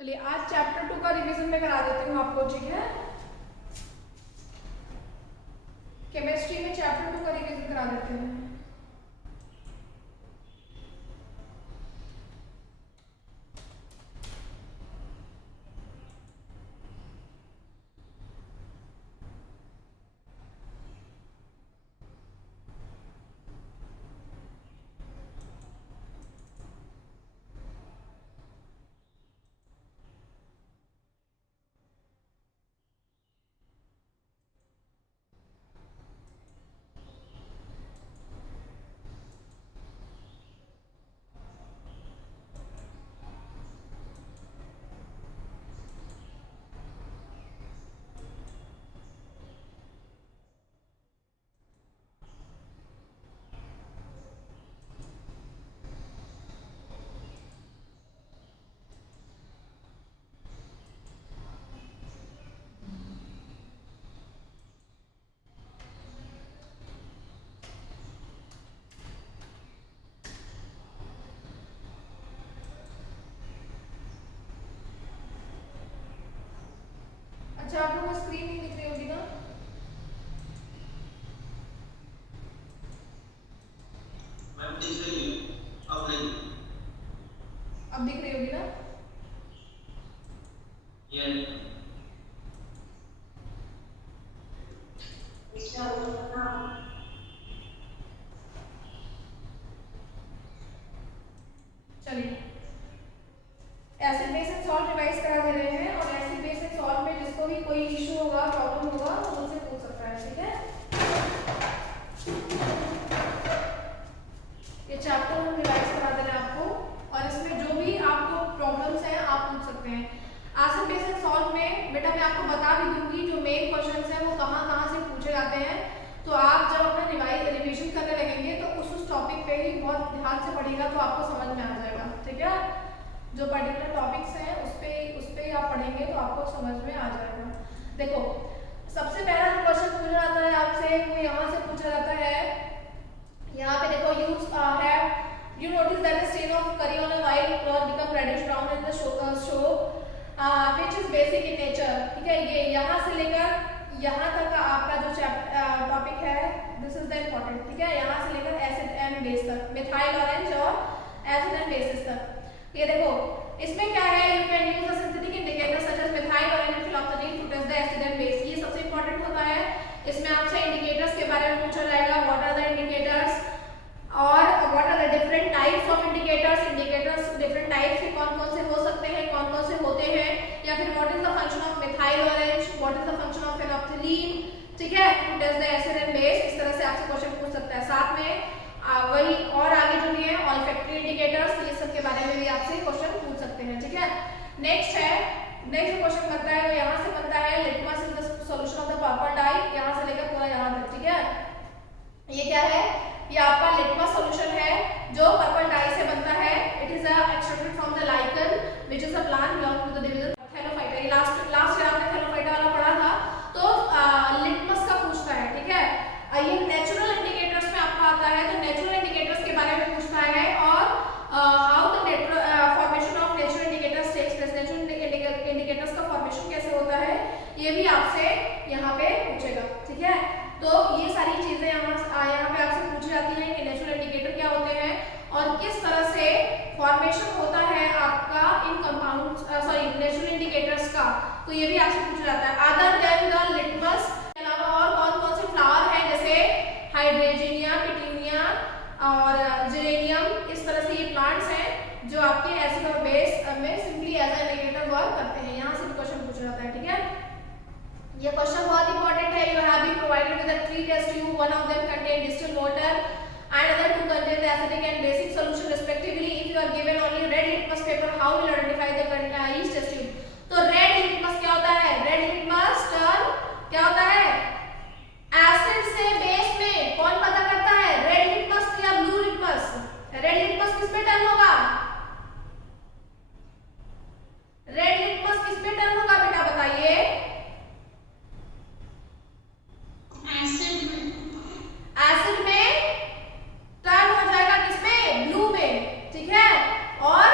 चलिए आज चैप्टर 2 का रिवीजन में करा देती हूँ आपको, ठीक है। केमिस्ट्री में चैप्टर 2 का रिवीजन करा देते हैं। अच्छा, आप लोगों को स्क्रीन नहीं दिख रही होगी ना? मैम दिख रही है, अब नहीं। अब दिख रही होगी ना? ये चलिए acid base and salt revise करा दे रहे हैं, और एसिड बेस एंड सॉल्ट में जिसको भी कोई इशू होगा, प्रॉब्लम होगा, वो मुझसे पूछ सकता है, ठीक है। ये चैप्टर हम रिवाइज करा दे रहे हैं आपको, और इसमें जो भी आपको प्रॉब्लम्स हैं आप पूछ सकते हैं। एसिड बेस एंड सॉल्ट में बेटा मैं आपको बता भी दूंगी जो मेन क्वेश्चंस हैं वो कहाँ से पूछे जाते हैं। तो आप जब अपना रिवीजन करने लगेंगे तो उस टॉपिक पे ही बहुत ध्यान से पढ़िएगा, तो आपको समझ में आ जाएगा, ठीक है। जो पर्टिकुलर टॉपिक्स हैं उस पे ही आप पढ़ेंगे तो आपको समझ में आ जाएगा। देखो सबसे पहला जो क्वेश्चन पूछा जाता है आपसे वो यहाँ से पूछा जाता है। यहाँ पे देखो you notice that the stain of curry on a white cloth become reddish brown in the soap which is basic in nature, ठीक है। ये यहाँ से लेकर यहाँ तक का आपका जो टॉपिक है दिस इज द इम्पोर्टेंट, ठीक है। यहाँ से लेकर एसिड एंड बेस तक, मिथाइल ऑरेंज और एसिड एंड बेसिस तक। ये देखो इसमें क्या है, you can use the synthetic indicator such as methyl orange and phenolphthalein to test the acid and base. ये सबसे इंपॉर्टेंट होता है। इसमें आपसे इंडिकेटर्स के बारे में पूछा जाएगा, व्हाट आर द इंडिकेटर्स और what are the different types of indicators. Indicators different types के कौन कौन से हो सकते हैं, कौन कौन से होते हैं, या फिर what is the function of methyl orange, what is the function of phenolphthalein, ठीक है, to test the acid and base. इस तरह से आपसे क्वेश्चन पूछ सकता है। साथ में वही और आगे जो भी है ऑल्फैक्टरी इंडिकेटर्स, ये सब के बारे में भी आपसे क्वेश्चन पूछ सकते हैं, ठीक है। नेक्स्ट क्वेश्चन बनता है वो यहाँ से बनता है, litmus is the solution of the purple dye, यहाँ से लेकर पूरा यहाँ तक, ठीक है। ये क्या है, ये आपका लिटमस सॉल्यूशन है जो पर्पल डाई से बनता है। It is extracted from the lichen which is a plant belong to the division thallophyta. ये लास्ट ईयर आपने थैलोफाइटा वाला पढ़ा था, तो लिटमस का पूछता है, ठीक है। ये नेचुरल इंडिकेटर्स में आपका आता है, तो नेचुरल इंडिकेटर्स के बारे में पूछता है, और how the formation of natural indicators takes place, natural indicators का फॉर्मेशन कैसे होता है, ये भी आपसे यहाँ पे पूछेगा, ठीक है। तो ये सारी चीजें यहाँ पे आपसे पूछी जाती हैं कि नेचुरल इंडिकेटर क्या होते हैं और किस तरह से फॉर्मेशन होता है आपका इन कंपाउंड्स नेचुरल इंडिकेटर्स का, तो ये भी आपसे पूछा जाता है। अदर देन द लिटमस के अलावा और कौन कौन से फ्लावर हैं, जैसे हाइड्रेजिनिया, पिटूनिया और जेरेनियम, इस तरह से ये प्लांट्स हैं जो आपके एसिड और बेस में simply as a indicator work करते हैं। यहाँ से भी क्वेश्चन पूछा जाता है, ठीक है। ये क्वेश्चन बहुत इंपॉर्टेंट है। You have been provided with 3 test tube, one of them contain distilled water and other two contain the acidic and basic solution respectively. If you are given only red litmus paper, how will you identify the each test tube? तो red litmus क्या होता है, red litmus turn क्या होता है, acid से base में कौन पता करता है, रेड लिटमस या ब्लू लिटमस। रेड लिटमस किस पे टर्न होगा, रेड लिटमस किस पे टर्न होगा बेटा बताइए, एसिड में टर्न हो जाएगा, किसमें, ब्लू में, ठीक है। और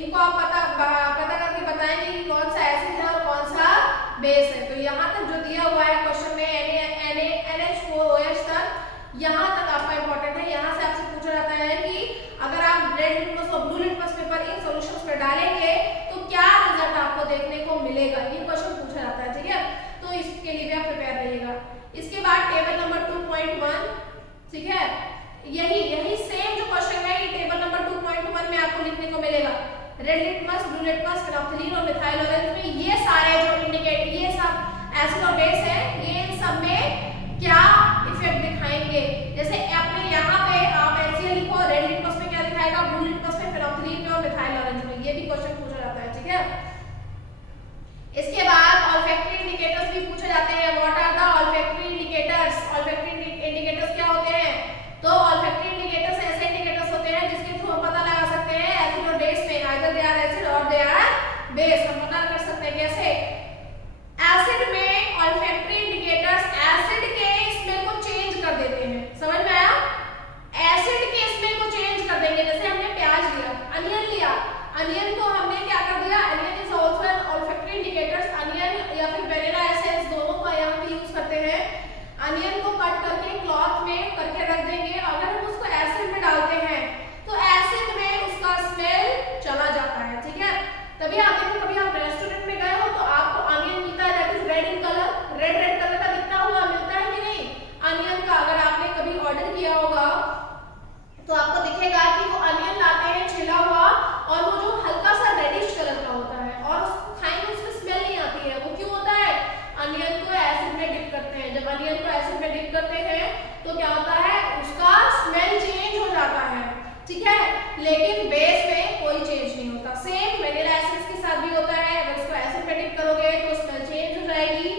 इनको आप पता करके बताएंगे कि कौन सा एसिड है और कौन सा बेस है। तो यहाँ तक जो दिया हुआ है क्वेश्चन में NH4OH तक, यहाँ तक आपका इंपॉर्टेंट है। यहाँ से आपसे पूछा जाता है कि अगर आप रेड लिटमस और blue litmus paper in solutions में डालेंगे तो क्या रिजल्ट आपको देखने को मिलेगा, ये क्वेश्चन पूछा जाता है, ठीक है। तो इसके लिए भी आप प्रिपेयर रहिएगा। इसके बाद टेबल नंबर 2.1, ठीक है, यही सेम जो क्वेश्चन है ये टेबल नंबर 2.1 में आपको लिखने को मिलेगा। Red litmus, blue litmus, phenolphthalein और मिथाइल ऑरेंज में ये सारे जो इंडिकेट, ये सब एसिड और बेस है, ये इन सब में क्या इफेक्ट दिखाएंगे। जैसे आपने यहाँ पे आप HCl लिखो, रेड लिटमस में क्या दिखाएगा, ब्लू लिटमस में, फिनोल्फथालीन में और मिथाइल ऑरेंज में, ये भी क्वेश्चन पूछा जाता है, ठीक है। इसके बाद ऑल्फैक्टरी इंडिकेटर्स भी पूछे जाते हैं। What are the olfactory indicators? Olfactory indicators क्या होते हैं? तो ऑल्फैक्टरी इंडिकेटर्स ऐसे इंडिकेटर्स होते हैं जिसके थ्रू हम पता लगा सकते हैं एसिड और बेस में, आइदर दे आर एसिड और दे आर बेस। हम पता कर सकते हैं कैसे? एसिड में ऑल्फैक्टरी इंडिकेटर्स एसिड के स्मेल को चेंज कर देते हैं, समझ में आया? एसिड के स्मेल को चेंज कर देंगे। जैसे हमने प्याज लिया, अनियन लिया, अनियन को हमने क्या कर दिया, onion is also an olfactory indicators. Onion या फिर वेनिला एसेंस दोनों का यहाँ पे यूज करते हैं। अनियन को कट करके क्लॉथ में करके रख देंगे, अगर हम उसको एसिड में डालते हैं तो एसिड में उसका स्मेल चला जाता है, ठीक है। तभी आप देखो, कभी आप रेस्टोरेंट में गए हो तो आपको अनियन मिलता है, that is red in colour, red colour का दिखता हुआ मिलता है कि नहीं अनियन का? अगर आपने कभी ऑर्डर किया होगा तो आपको दिखेगा कि वो अनियन लाते हैं छिला हुआ, और वो जो हल्का सा रेडिश कलर का होता है, और उसको खाएंगे उसमें स्मेल नहीं आती है। वो क्यों होता है? अनियन को एसिड में डिप करते हैं। जब अनियन को एसिड में डिप करते हैं तो क्या होता है, उसका स्मेल चेंज हो जाता है, ठीक है। लेकिन बेस में कोई चेंज नहीं होता। सेम वेनिला एसेंस के साथ भी होता है, अगर इसको एसिड में डिप करोगे तो स्मेल चेंज हो जाएगी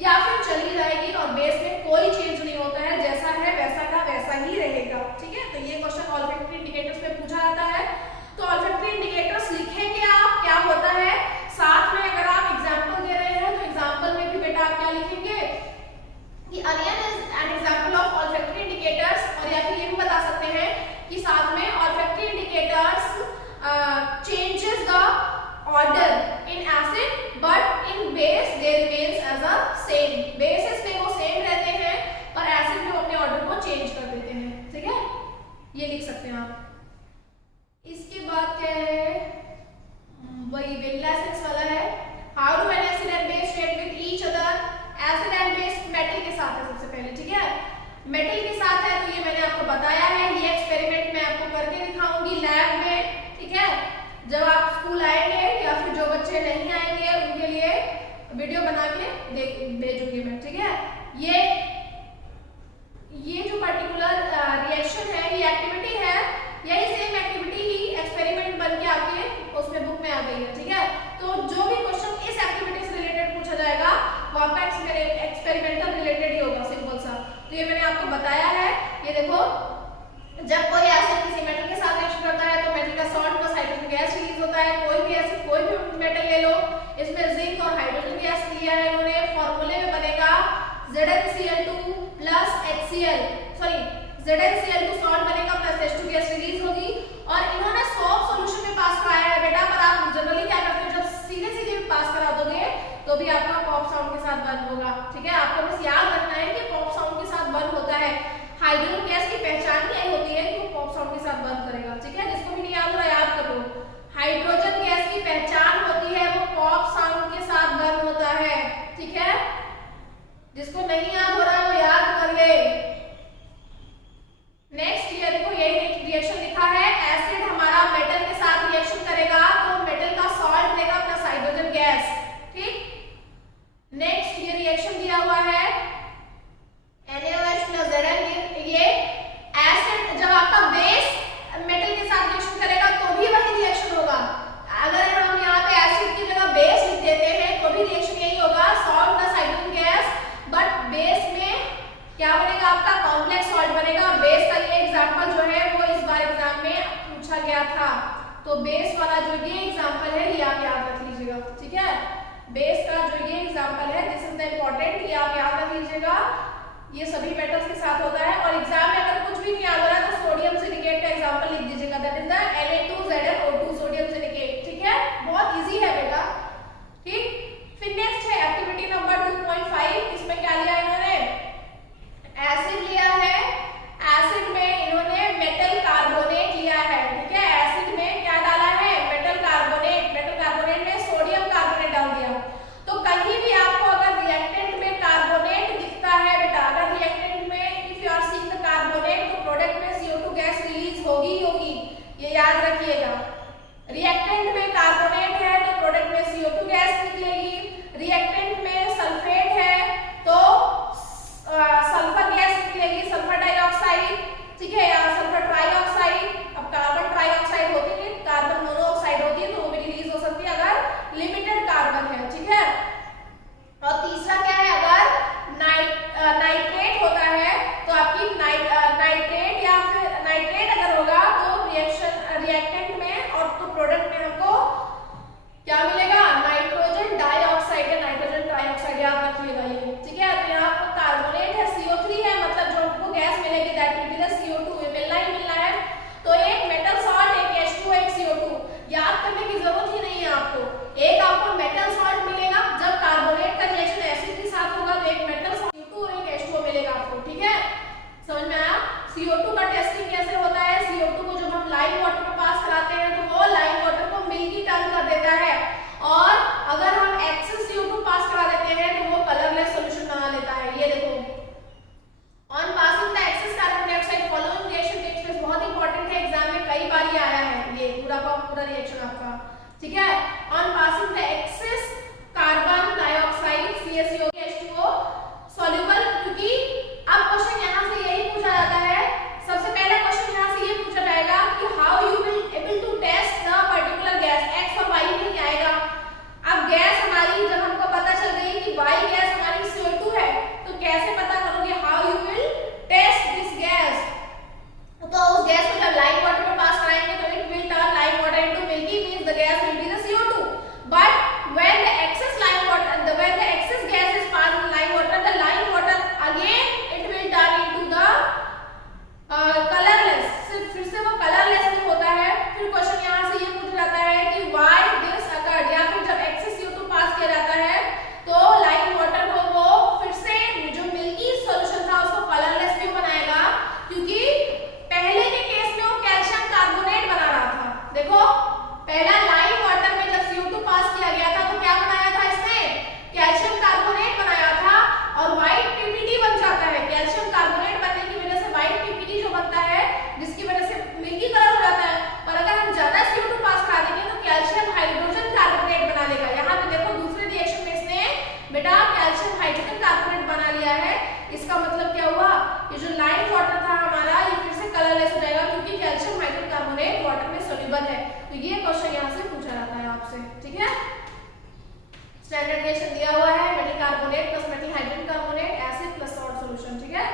या फिर चली जाएगी, और बेस में कोई चेंज नहीं होता है, जैसा है वैसा का वैसा ही रहेगा, ठीक है। तो ये क्वेश्चन ऑल्फैक्टरी इंडिकेटर्स में पूछा जाता है। तो ऑल्फैक्टरी इंडिकेटर्स लिखेंगे आप, क्या होता है, साथ में अगर आप एग्जांपल दे रहे हैं तो एग्जांपल में भी बेटा आप क्या लिखेंगे कि onion is an example of olfactory indicators, और या फिर ये भी बता सकते हैं कि साथ में olfactory indicators changes the odour in acid but in base they remains as a same. Basis पे वो सेम रहते हैं पर एसिड में वो अपने ऑर्डर को चेंज कर देते हैं, ठीक है, ये लिख सकते हैं आप। इसके बाद क्या है, वही वेनिला एसेंस वाला है। How do an acid and base react with each other? Acid and base metal के साथ है सबसे पहले, ठीक है, मेटल के साथ है, तो ये मैंने आपको बताया है। ये एक्सपेरिमेंट मैं आपको करके दिखाऊंगी लैब में, ठीक है। जब आप स्कूल आएंगे या फिर जो बच्चे नहीं आएंगे उनके लिए वीडियो बना के भेजूंगी मैं, ठीक है। ये जो पर्टिकुलर रिएक्शन है, ये एक्टिविटी है, यही सेम एक्टिविटी ही एक्सपेरिमेंट बन के आपके उसमें बुक में आ गई है, ठीक है। तो जो भी क्वेश्चन इस एक्टिविटी से रिलेटेड पूछा जाएगा वो आपका एक्सपेरिमेंटल रिलेटेड ही होगा, सिंपल सा। तो ये मैंने आपको बताया है। ये देखो, जब कोई एसिड किसी मेटल के साथ रिएक्शन करता है तो मेटल का salt plus hydrogen gas release होता है। कोई भी एसिड, कोई भी मेटल ले लो, इसमें जिंक और हाइड्रोजन गैस लिया है इन्होंने, फॉर्मूले में बनेगा ZnCl2 plus HCl, sorry ZnCl2 salt बनेगा प्लस H2 गैस रिलीज होगी। और इन्होंने सॉल्ट सॉल्यूशन में पास कराया है बेटा, पर आप जनरली क्या करते हो, जब सीधे सीधे पास करा दोगे तो भी आपका पॉप साउंड के साथ बंद होगा, ठीक है। आपको बस याद रखना है कि पॉप साउंड के साथ बंद होता है। हाइड्रोजन गैस की पहचान यही होती है कि वो पॉप साउंड के साथ बंद करेगा, ठीक है। जिसको भी नहीं याद हो रहा याद कर लो, हाइड्रोजन गैस की पहचान होती है वो पॉप साउंड के साथ बंद होता है, ठीक है। जिसको नहीं याद हो रहा वो याद कर ले। नेक्स्ट ये देखो, यही रिएक्शन लिखा है, एसिड हमारा मेटल के साथ रिएक्शन करेगा तो मेटल का सॉल्ट देगा प्लस हाइड्रोजन गैस, ठीक। नेक्स्ट ये रिएक्शन दिया हुआ है NaOH प्लस Zn। ये एसिड जब आपका बेस मेटल के साथ रिएक्शन करेगा तो भी वही रिएक्शन होगा। अगर हम यहाँ पे एसिड की जगह बेस लिख देते हैं तो भी रिएक्शन यही होगा, salt plus hydrogen gas, but base में क्या बनेगा आपका कॉम्प्लेक्स सॉल्ट बनेगा। और बेस का ये एग्जांपल जो है वो इस बार एग्जाम में पूछा गया था, तो बेस वाला जो ये एग्जांपल है ये आप याद रख लीजिएगा, ठीक है। बेस का जो ये एग्जांपल है, दिस इज द इम्पोर्टेंट, ये आप याद रख लीजिएगा। ये सभी मेटल्स के साथ होता है। और एग्जाम में अगर कुछ भी नहीं याद हो रहा है तो सोडियम सिलिकेट का एग्जांपल लिख दीजिएगा, that is the Na2ZnO2 sodium silicate, होगी ही होगी, ये याद रखिएगा। रिएक्टेंट में कार्बोनेट है तो प्रोडक्ट में CO2 गैस निकलेगी, रिएक्टेंट में सल्फेट है तो सल्फर गैस निकलेगी, सल्फर डाइऑक्साइड, ठीक है, या सल्फर ट्राइऑक्साइड। अब कार्बन ट्राइऑक्साइड होती है, कार्बन मोनोऑक्साइड होती है, तो वो भी रिलीज हो सकती है अगर लिमिटेड कार्बन है, ठीक है। और तीसरा क्या है, अगर नाइट्रेट होता है तो आपकी नाइट्रेट या फिर नाइट्रेट अगर होगा तो रिएक्टेंट में और तो प्रोडक्ट में हमको क्या मिलेगा, नाइट्रोजन डाइऑक्साइड या नाइट्रोजन ट्राइऑक्साइड, याद रखिएगा ये, ठीक है। तो यहाँ पर कार्बोनेट है, CO3 है, मतलब जो हमको गैस मिलेगी that will be the CO2, ये मिलना ही मिलना है। तो एक मेटल सॉल्ट, एक H2O, एक CO2, याद करने की जरूरत ही नहीं है आपको। एक आपको मेटल सॉल्ट मिलेगा जब कार्बोनेट का रिएक्शन एसिड के साथ होगा, तो एक मेटल सॉल्ट CO2 और एक H2O मिलेगा आपको, ठीक है। समझ में आया? CO2 का टेस्टिंग कैसे होता है, CO2 को जब हम लाइम वाटर में पास कराते हैं तो वो लाइम वाटर को मिल्की टर्न कर देता है, और अगर हम एक्सेस CO2 पास करा देते हैं तो वो कलरलेस सॉल्यूशन बना लेता है। ये देखो, on passing the excess carbon dioxide following reaction takes place, बहुत इंपॉर्टेंट है, एग्जाम में कई बार ये आया है, ये पूरा का पूरा रिएक्शन आपका, ठीक है। On passing the excess carbon dioxide CaCO H2O soluble, क्योंकि अब क्वेश्चन यहाँ से यही पूछा जाता है, सबसे पहला क्वेश्चन यहाँ से ये पूछा जाएगा कि how you will able to test the particular gas, X और वाई में क्या आएगा। अब गैस हमारी जब हमको पता चल गई कि वाई गैस हमारी CO2 है, तो कैसे पता करोगे, how you will test this gas. तो उस गैस को जब लाइम वाटर में पास कराएंगे तो it will turn lime water into milky, means the gas will be the CO2, but when the excess lime water when the excess gas is passed in lime water, the lime water again it will turn into the colorless, फिर से वो colourless में होता है। फिर question यहाँ से ये पूछा जाता है कि why this occurred, या फिर जब excess CO2 पास किया जाता है तो लाइम वाटर को वो फिर से जो मिल्की सॉल्यूशन था उसको कलरलेस क्यों बनाएगा, क्योंकि पहले के केस में वो कैल्शियम कार्बोनेट बना रहा था। देखो, पहला लाइम वाटर में जब CO2 पास किया गया था तो क्या बनाया था इसने, कैल्शियम कार्बोनेट बनाया था, और व्हाइट PPT बन जाता है। कैल्शियम कार्बोनेट बनने की वजह से व्हाइट PPT जो बनता है, जिसकी वजह से मिल्की कलर हो जाता है। पर अगर हम ज्यादा CO2 पास करा देंगे तो कैल्शियम हाइड्रोजन कार्बोनेट बना लेगा। यहाँ पे देखो दूसरे रिएक्शन में इसने बेटा कैल्शियम हाइड्रोजन कार्बोनेट बना लिया है। इसका मतलब क्या हुआ, ये जो लाइम वाटर था हमारा ये फिर से कलरलेस हो जाएगा, क्योंकि कैल्शियम हाइड्रोजन कार्बोनेट वाटर में सोल्यूबल है। तो ये क्वेश्चन यहाँ से पूछा जाता है आपसे, ठीक है। स्टैंडर्ड रिएक्शन दिया हुआ है, metal carbonate plus metal hydrogen carbonate, acid plus salt solution, ठीक है।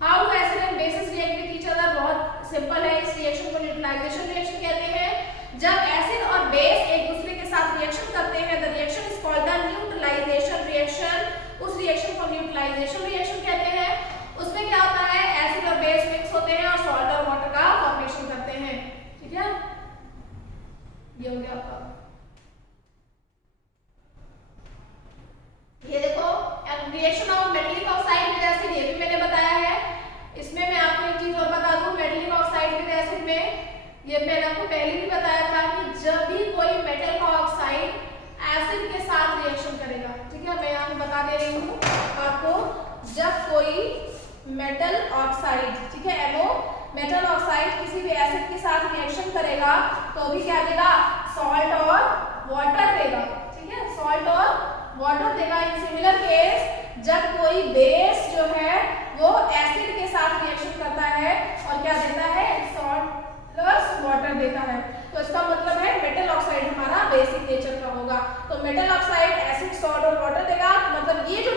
How do acid and basis react with each other, बहुत सिंपल है। इस रिएक्शन को न्यूट्रलाइजेशन रिएक्शन कहते हैं। जब एसिड और बेस एक दूसरे के साथ रिएक्शन करते हैं, the reaction is called the neutralisation reaction, उस रिएक्शन को न्यूट्रलाइजेशन रिएक्शन कहते हैं। उसमें क्या होता है, एसिड और बेस मिक्स होते हैं और सॉल्ट और वाटर का फॉर्मेशन करते हैं, ठीक है। ये हो गया आपका, ये देखो reaction of metallic oxide with acid, ये भी मैंने बताया है। इसमें मैं आपको एक चीज और बता दूं, मेटलिक ऑक्साइड विद एसिड में ये मैंने आपको पहले भी बताया था कि जब भी कोई मेटल का ऑक्साइड एसिड के साथ रिएक्शन करेगा, ठीक है, मैं यहाँ बता दे रही हूँ आपको, जब कोई मेटल ऑक्साइड, ठीक है, MO मेटल ऑक्साइड किसी भी एसिड के साथ रिएक्शन करेगा तो भी क्या देगा, सॉल्ट और वाटर देगा, ठीक है, सॉल्ट और वाटर देगा। इन सिमिलर केस जब कोई बेस जो है वो एसिड के साथ रिएक्शन करता है और क्या देता है, सॉल्ट प्लस वाटर देता है, तो इसका मतलब है मेटल ऑक्साइड हमारा बेसिक नेचर का होगा। तो मेटल ऑक्साइड एसिड, सॉल्ट और वाटर देगा, मतलब ये जो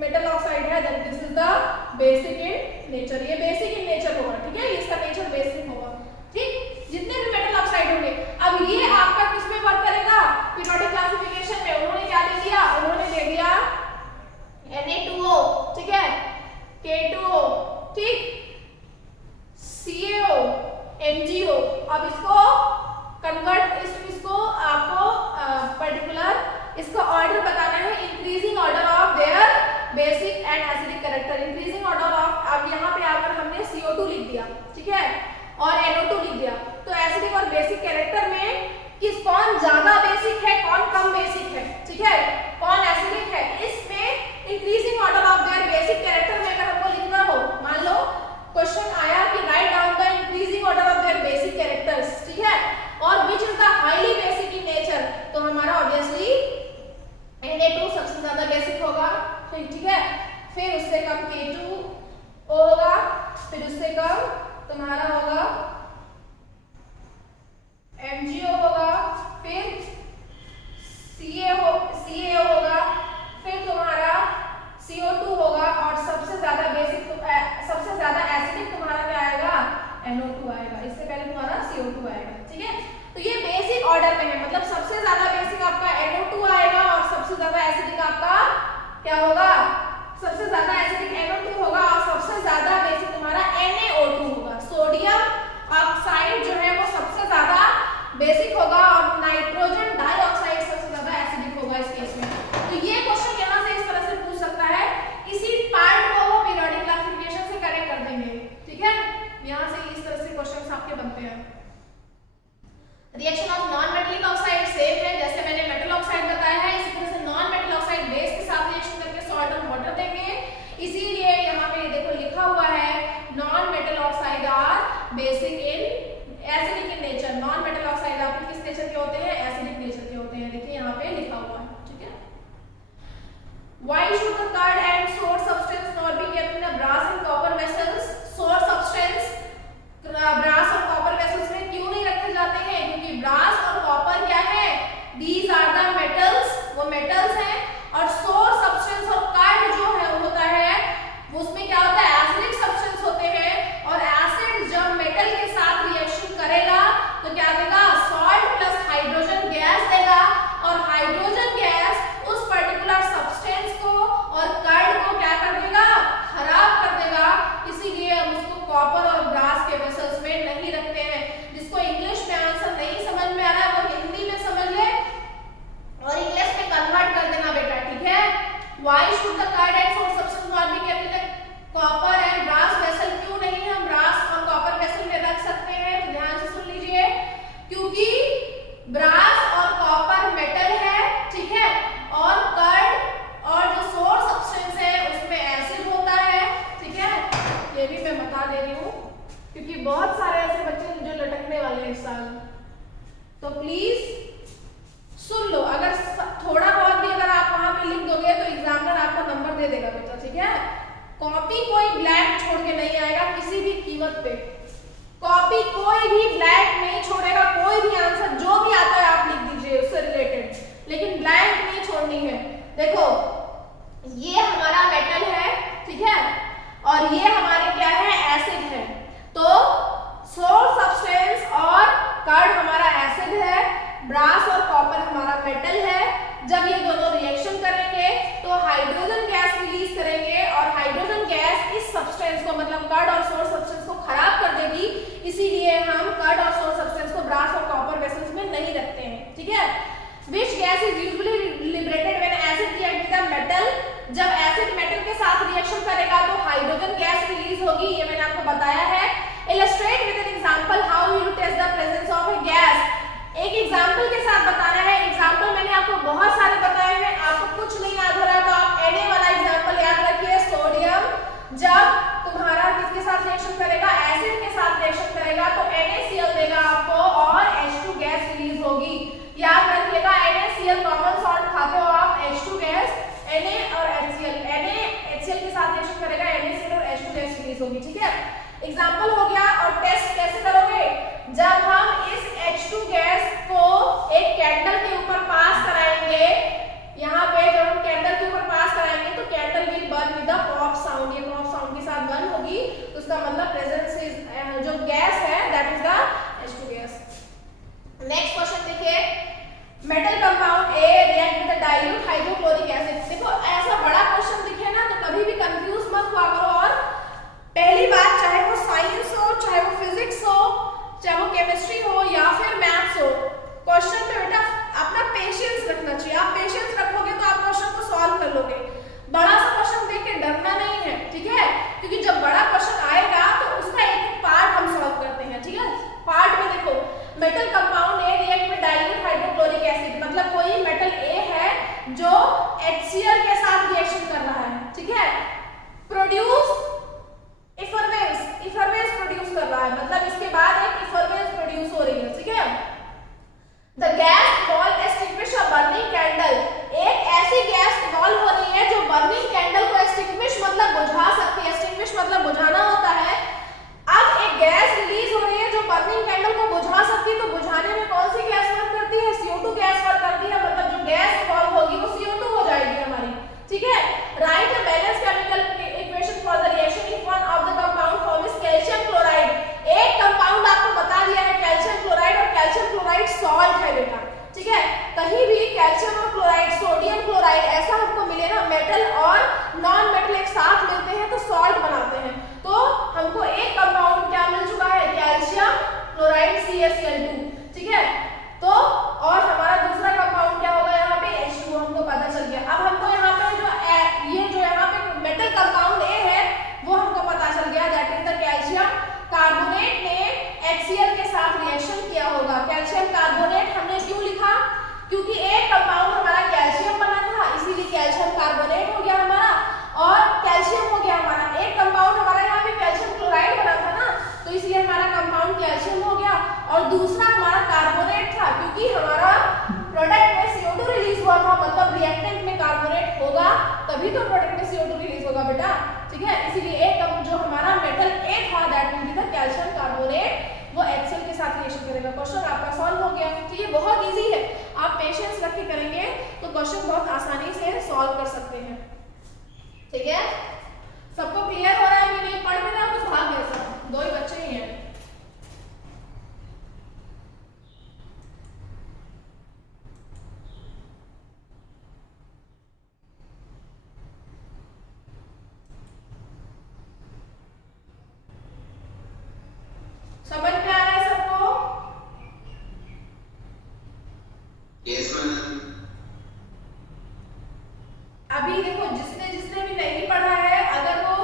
मेटल ऑक्साइड है that this is the basic in nature, ये बेसिक इन नेचर होगा, ठीक है, इसका नेचर बेसिक होगा, ठीक। जितने भी मेटल ऑक्साइड होंगे, अब ये आपका किसमें वर्क करेगा, पीरियोडिक क्लासिफिकेशन में। उन्होंने क्या दे दिया, उन्होंने दे दिया Na2O, ठीक है, K2O, ठीक, CaO, MgO। अब इसको कन्वर्ट, इसको आपको पर्टिकुलर इसका ऑर्डर बताना है, increasing order of their basic and acidic character, increasing order of. अब यहाँ पे आकर हमने CO2 लिख दिया, ठीक है, और NO2 लिख दिया, तो एसिडिक और बेसिक कैरेक्टर में कौन ज्यादा बेसिक है, कौन कम बेसिक है, ठीक है, कौन एसिडिक है, इसमें increasing order of their basic character में अगर हमको लिखना हो, मान लो क्वेश्चन आया कि write down the increasing order of आएगा, इससे पहले तुम्हारा CO2 आएगा, ठीक है। तो ये बेसिक ऑर्डर में है, मतलब सबसे ज्यादा बेसिक आपका NO2 आएगा और सबसे ज्यादा एसिडिक आपका क्या होगा, सबसे ज्यादा एसिडिक NO2 होगा और सबसे ज्यादा बेसिक तुम्हारा NaO2 होगा। सोडियम ऑक्साइड जो है वो सबसे ज्यादा बेसिक होगा और नाइट्रोजन डाइऑक्साइड सबसे ज्यादा एसिडिक होगा इस केस में। तो ये क्वेश्चन यहाँ से इस तरह से पूछ सकता है, इसी पार्ट को वो पीरियोडिक क्लासिफिकेशन से करेक्ट कर देंगे, ठीक है। यहाँ से इस तरह से क्वेश्चंस आपके बनते हैं। Reaction of non metallic oxide same है जैसे मैंने मेटल ऑक्साइड बताया है, इसी तरह से नॉन मेटल ऑक्साइड बेस के साथ रिएक्शन करके सॉल्ट और वाटर देंगे। इसीलिए यहाँ पे देखो लिखा हुआ है non metal oxide are basic in acidic in nature. Non metal oxide आपके किस नेचर के होते हैं, एसिडिक नेचर के होते हैं, देखिए यहाँ पे लिखा हुआ है, ठीक है। Why should the curd and source substance not be kept in a brass and copper vessels? Source substance brass और कॉपर वेसल्स में क्यों नहीं रखे जाते हैं, क्योंकि ब्रास और कॉपर क्या है, दीज आर द मेटल्स, वो मेटल्स हैं। और सोर्स सब्सटेंस और कर्ड जो है होता है उसमें क्या होता है, एसिडिक सब्सटेंस होते हैं और एसिड जब मेटल के साथ रिएक्शन करेगा तो क्या देगा, सॉल्ट प्लस हाइड्रोजन गैस देगा और हाइड्रोजन गैस उस पर्टिकुलर सब्सटेंस को और कर्ड को क्या कर देगा, खराब कर देगा। इसीलिए हम उसको कॉपर और ब्रास के वेसल्स में नहीं रखते हैं। जिसको इंग्लिश में आंसर नहीं समझ में आ रहा है वो हिंदी में समझ ले और इंग्लिश में कन्वर्ट कर देना बेटा, ठीक है। Why should the curd and source substance not be kept in the copper and brass vessel? क्यों नहीं हम ब्रास और कॉपर वेसल में रख सकते हैं, तो ध्यान से सुन लीजिए, क्योंकि ब्रास और कॉपर मेटल है, ठीक है, और कर्ड और जो सोर्स सब्सटेंस है उसमें एसिड होता है, ठीक है। ये भी मैं बता दे रही हूँ क्योंकि बहुत सारे ऐसे बच्चे जो लटकने वाले हैं इस साल, तो प्लीज सुन लो। अगर थोड़ा बहुत भी अगर आप वहां पे लिख दोगे तो एग्जामिनर आपका नंबर दे देगा बेटा, ठीक है। कॉपी कोई ब्लैंक छोड़ के नहीं आएगा किसी भी कीमत पे, कॉपी कोई भी ब्लैंक नहीं छोड़ेगा, कोई भी आंसर जो भी आता है आप लिख दीजिए उससे रिलेटेड, लेकिन ब्लैंक नहीं छोड़नी है। देखो ये हमारा मेटल है, ठीक है, और ये हमारे क्या है, एसिड है। तो सोर्स सब्सटेंस और कर्ड हमारा एसिड है, ब्रास और कॉपर हमारा मेटल है। जब ये दोनों रिएक्शन करेंगे तो हाइड्रोजन गैस रिलीज करेंगे और हाइड्रोजन गैस इस सब्सटेंस को मतलब कर्ड और सोर्स सब्सटेंस को खराब कर देगी। इसीलिए हम कर्ड और सोर्स सब्सटेंस को ब्रास और कॉपर वेसल्स में नहीं रखते हैं, ठीक है। Which gas is usually liberated when acid react with a metal? जब एसिड मेटल के साथ रिएक्शन करेगा तो हाइड्रोजन गैस रिलीज होगी, ये मैंने आपको बताया है। Illustrate with an example how you test the presence of a gas. एक एग्जांपल के साथ बताना है। एग्जांपल मैंने आपको बहुत सारे बताए हैं, आपको कुछ नहीं याद हो रहा तो आप Na वाला एग्जांपल याद रखिए। सोडियम जब तुम्हारा किसके साथ रिएक्शन करेगा, एसिड के साथ रिएक्शन करेगा तो NaCl देगा आपको और H2 गैस रिलीज होगी। याद रखिएगा NaCl कॉमन सॉल्ट खाते हो आप, H2 गैस Na और HCl, NaHCl के साथ रिएक्शन करेगा, NaCl और H2 गैस रिलीज होगी, ठीक है। एग्जांपल हो गया। और टेस्ट कैसे करोगे, जब हम इस H2 गैस को एक कैंडल के ऊपर पास कराएंगे, यहाँ पे जब हम कैंडल के ऊपर पास कराएंगे तो candle will burn with the pop sound, ये पॉप साउंड के साथ बर्न होगी, तो उसका मतलब प्रेजेंस इज जो गैस है that is the H2 gas. Next question देखिए, metal compound A react with the dilute hydrochloric acid. देखो ऐसा बड़ा क्वेश्चन दिखे ना तो कभी भी कंफ्यूज मत हुआ करो। और पहली बात, चाहे वो साइंस हो, चाहे वो फिजिक्स हो, चाहे वो केमिस्ट्री हो या फिर मैथ्स हो, क्वेश्चन पे बेटा अपना पेशेंस रखना चाहिए। आप पेशेंस रखोगे तो आप क्वेश्चन को सॉल्व कर लोगे। बड़ा सा क्वेश्चन देख के डरना नहीं है, ठीक है, क्योंकि जब बड़ा क्वेश्चन आएगा तो उसका एक एक पार्ट हम सॉल्व करते हैं, ठीक है। पार्ट में देखो, metal compound A react with dilute hydrochloric acid, मतलब कोई मेटल A है जो HCl के साथ रिएक्शन कर रहा है, ठीक है। प्रोड्यूस इफरवेंस प्रोड्यूस कर रहा है, मतलब इसके बाद एक इफरवेंस प्रोड्यूस हो रही है, ठीक है। The gas evolve extinguish a burning candle, एक ऐसी गैस इवॉल्व हो रही है जो बर्निंग कैंडल को एक्सटिंग्विश मतलब बुझा सकती है, एक्सटिंग्विश मतलब बुझाना होता है। अब एक गैस रिलीज हो रही है जो बर्निंग कैंडल को बुझा सकती है, तो बुझाने में कौन सी गैस वर्क करती है, CO2 गैस वर्क करती है, मतलब जो गैस इवॉल्व होगी वो CO2 हो जाएगी हमारी, ठीक है। Right a balance chemical equation for the HCl2, ठीक है। तो और हमारा दूसरा कंपाउंड क्या होगा यहाँ पे H2 हमको पता चल गया। अब हमको यहाँ पे जो यहाँ पे मेटल कंपाउंड A है वो हमको पता चल गया, that is the calcium carbonate ने HCl के साथ रिएक्शन किया होगा। कैल्शियम कार्बोनेट हमने क्यों लिखा, क्योंकि एक कंपाउंड हमारा कैल्शियम बना था, इसीलिए कैल्शियम कार्बोनेट हो गया हमारा और कैल्शियम हो गया हमारा। एक कंपाउंड हमारा यहाँ पे कैल्शियम क्लोराइड बना था ना, तो इसलिए हमारा कंपाउंड कैल्शियम हो गया। और दूसरा हमारा कार्बोनेट था, क्योंकि हमारा प्रोडक्ट में CO2 रिलीज हुआ था, मतलब रिएक्टेंट में कार्बोनेट होगा तभी तो प्रोडक्ट में CO2 रिलीज होगा बेटा, ठीक है। इसीलिए एक जो हमारा मेटल A था, that will be the calcium carbonate, वो HCl के साथ रिएक्शन करेगा। क्वेश्चन आपका सॉल्व हो गया। तो ये बहुत इजी है, आप पेशेंस रख के करेंगे तो क्वेश्चन बहुत आसानी से सॉल्व कर सकते हैं, ठीक है। सबको क्लियर हो रहा है कि नहीं? पढ़ भी रहे हो तो भाग गए सब, 2 ही बच्चे ही हैं। समझ में आ रहा है सबको? Yes ma'am. अभी देखो, जिसने भी नहीं पढ़ा है, अगर वो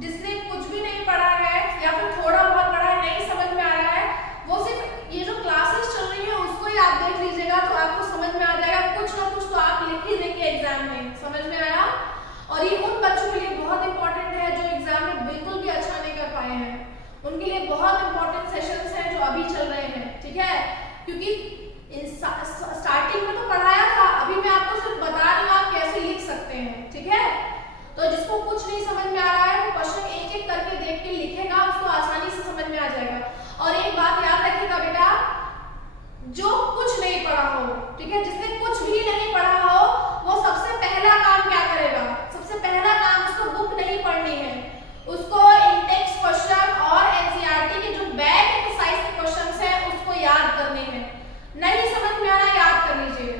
जिसने कुछ भी नहीं पढ़ा है या फिर थोड़ा बहुत पढ़ा है, नहीं समझ में आ रहा है, वो सिर्फ ये जो क्लासेस चल रही है उसको ही आप देख लीजिएगा तो आपको समझ में आ जाएगा। कुछ ना कुछ तो आप लिख ही देंगे एग्जाम में, समझ में आया? और ये उन बच्चों के लिए बहुत इंपॉर्टेंट है जो एग्जाम में बिल्कुल भी अच्छा नहीं कर पाए हैं, उनके लिए बहुत इंपॉर्टेंट सेशंस हैं जो अभी चल रहे हैं, ठीक है। क्योंकि स्टार्टिंग में तो पढ़ाया था, अभी मैं आपको सिर्फ बता रही हूँ आप कैसे लिख सकते हैं, ठीक है। तो जिसको कुछ नहीं समझ में आ रहा है वो क्वेश्चन एक एक करके देख के लिखेगा, उसको आसानी से समझ में आ जाएगा। और एक बात याद रखिएगा बेटा, जो कुछ नहीं पढ़ा हो, ठीक है, जिसने कुछ भी नहीं पढ़ा हो, वो सबसे पहला काम क्या करेगा? सबसे पहला काम उसको बुक नहीं पढ़नी है, उसको इंटेक्स क्वेश्चन और एनसीईआरटी के जो बैक एक्सरसाइज के क्वेश्चंस हैं उसको याद करने हैं। नहीं समझ में आ रहा, याद कर लीजिए,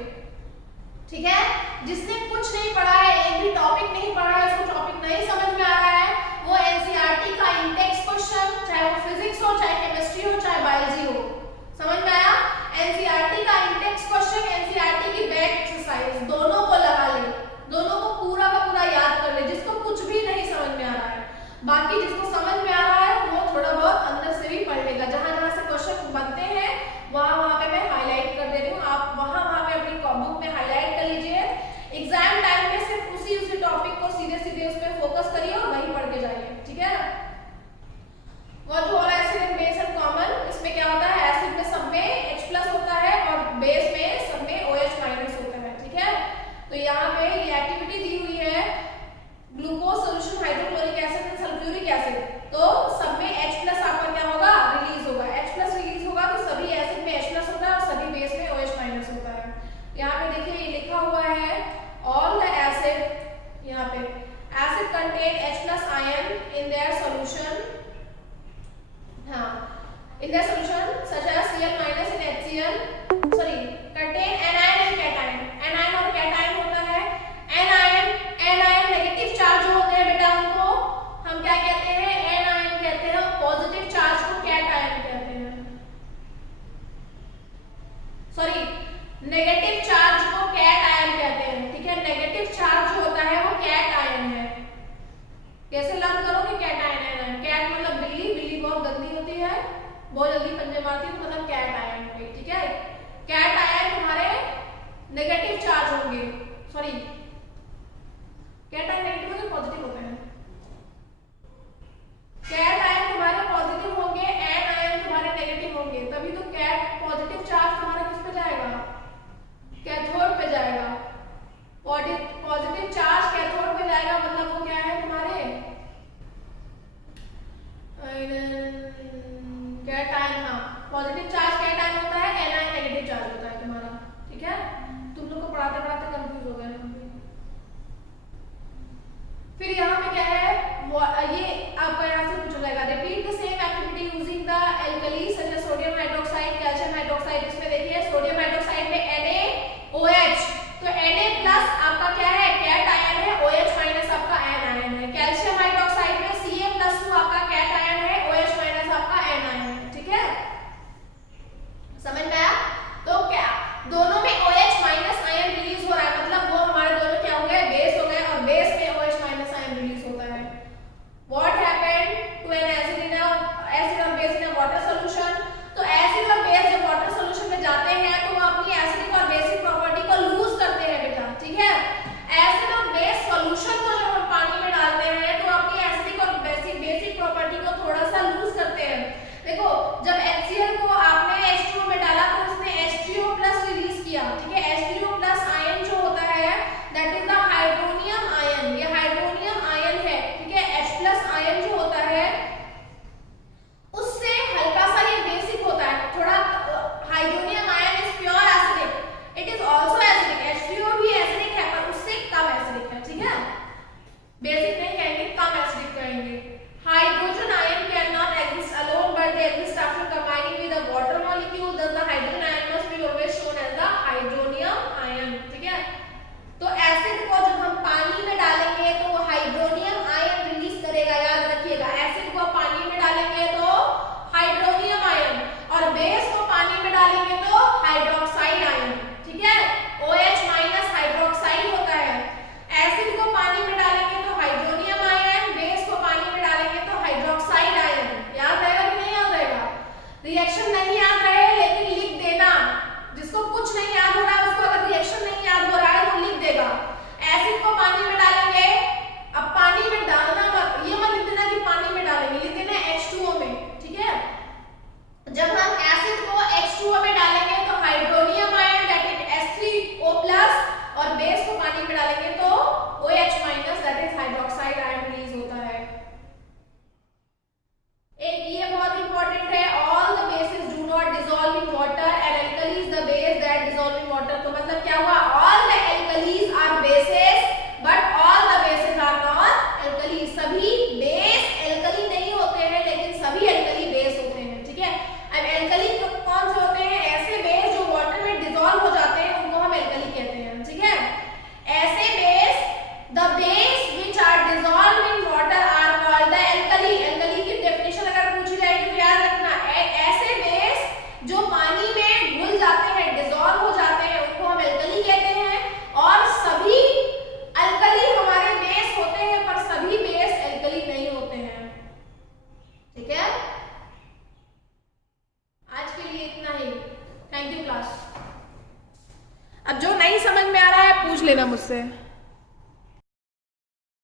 ठीक है। जिसने कुछ नहीं पढ़ा है, एक भी टॉपिक नहीं पढ़ा है, उसको टॉपिक नहीं समझ में आ रहा है, वो एनसीईआरटी का इंटेक्स क्वेश्चन, चाहे वो फिजिक्स हो, चाहे केमिस्ट्री हो, चाहे बायोलॉजी हो, समझ में आया? एनसीईआरटी का इंटेक्स क्वेश्चन, एनसीईआरटी की बैक एक्सरसाइज, दोनों को लगा ले, दोनों को पूरा का पूरा याद कर ले, जिसको कुछ भी नहीं समझ में आ रहा है। बाकी जिसको समझ में आ रहा है वो थोड़ा बहुत अंदर से भी पढ़ लेगा। जहां जहां से क्वेश्चन बनते हैं वहां पे मैं हाईलाइट कर दे रही हूँ, आप वहां पे अपनी बुक में हाईलाइट कर लीजिए। एग्जाम टाइम में सिर्फ उसी टॉपिक को सीधे उस पर फोकस करिए और वही पढ़ के जाइए, ठीक है ना। वो जो और acid and base and common, इसमें क्या होता है? एसिड में सब में H+ होता है और बेस में सब में OH- होता है, ठीक है। तो यहाँ पे ये एक्टिविटी दी हुई है, glucose solution, hydrochloric acid and sulphuric acid, तो सब में H+ आपका क्या होगा? रिलीज होगा। H+ रिलीज होगा तो सभी एसिड में H+ होता है और सभी बेस में OH- होता है। यहाँ पे देखिए ये लिखा हुआ है, ऑल द एसिड, यहाँ पे acid contain H+ ion in their solution, हाँ, in their solution such as Cl- in HCl, sorry, contain anion and cation. anion और cation होता है, anion नेगेटिव चार्ज होते हैं बेटा, उनको हम क्या कहते हैं? anion कहते हैं, पॉजिटिव चार्ज को cation कहते हैं, सॉरी, नेगेटिव चार्ज को cation कहते हैं, ठीक है। नेगेटिव चार्ज जो होता है वो cation है। कैसे लर्न करोगे? cation है, कैट मतलब बिल्ली, बिल्ली बहुत गंदी होती है, बहुत जल्दी पंजे मारती है, तो मतलब कैट आयन होंगे, ठीक है। कैट आयन तुम्हारे नेगेटिव चार्ज होंगे, सॉरी, कैट आयन नेगेटिव होते हैं, पॉजिटिव होते हैं। कैट आयन तुम्हारे पॉजिटिव होंगे, एन आयन तुम्हारे नेगेटिव होंगे, तभी तो कैट पॉजिटिव चार्ज तुम्हारा किस पे जाएगा? कैथोड पे जाएगा। पॉजिटिव चार्ज कैथोड पे जाएगा, मतलब वो क्या है तुम्हारे? कैटायन, हाँ, पॉजिटिव चार्ज कैटायन होता है, एनायन नेगेटिव चार्ज होता है तुम्हारा, ठीक है। तुम लोग को पढ़ाते पढ़ाते कंफ्यूज हो गए हम भी। फिर यहाँ पे क्या है? ये आपका यहाँ से पूछा जाएगा, repeat the same activity using the alkali such as sodium hydroxide, calcium hydroxide. इसमें देखिए सोडियम हाइड्रोक्साइड में NaOH, तो Na+ आपका क्या है? कैट आयन है, OH- आपका एन आयन है। कैल्शियम हाइड्रोक्साइड में Ca+2 आपका कैट आयन है, OH- आपका एन आयन है, ठीक है। डालेंगे तो हाइड्रोक्साइड आयन, ठीक है, OH माइनस हाइड्रोक्साइड होता है। एसिड को पानी में डालेंगे तो हाइड्रोनियम आयन, बेस को पानी में डालेंगे तो हाइड्रोक्साइड आयन। याद रहेगा कि नहीं याद रहेगा? रिएक्शन नहीं याद रहे लेकिन लिख देना, जिसको कुछ नहीं याद हो रहा है उसको अगर रिएक्शन नहीं याद हो रहा है तो लिख देगा। एसिड को पानी में डालेंगे, अब पानी में डालना मत, ये मत लिख देना कि पानी में डालेंगे, लिख देना H2O में, ठीक है। जब हम एसिड को H2O में डालेंगे तो hydronium ion that is H3O+ और बेस को पानी में डालेंगे तो OH minus that is hydroxide ion release होता है। एक ये बहुत इंपॉर्टेंट है, all the bases do not dissolve in water and alkali is the base that dissolve in water. तो मतलब क्या हुआ, all the alkalis are bases but all the bases are not alkali. सभी बेस एल्कली नहीं होते हैं लेकिन सभी एल्कली बेस होते हैं, ठीक है। अब एल्कली कौन से होते हैं? ऐसे बेस जो वाटर में डिसॉल्व हो जाते हैं उनको हम एल्कली कहते हैं, ठीक है। ऐसे base, the base which are dissolve in water are called the alkali. Alkali की डेफिनेशन अगर पूछी जाएगी तो याद रखना, ऐसे बेस जो पानी में घुल जाते हैं, डिसॉल्व हो जाते हैं, उनको हम एल्कली कहते हैं। और सभी एल्कली हमारे बेस होते हैं पर सभी बेस एल्कली नहीं होते हैं, ठीक है। आज के लिए इतना ही, थैंक यू क्लास। अब जो नहीं समझ में आ रहा है पूछ लेना मुझसे।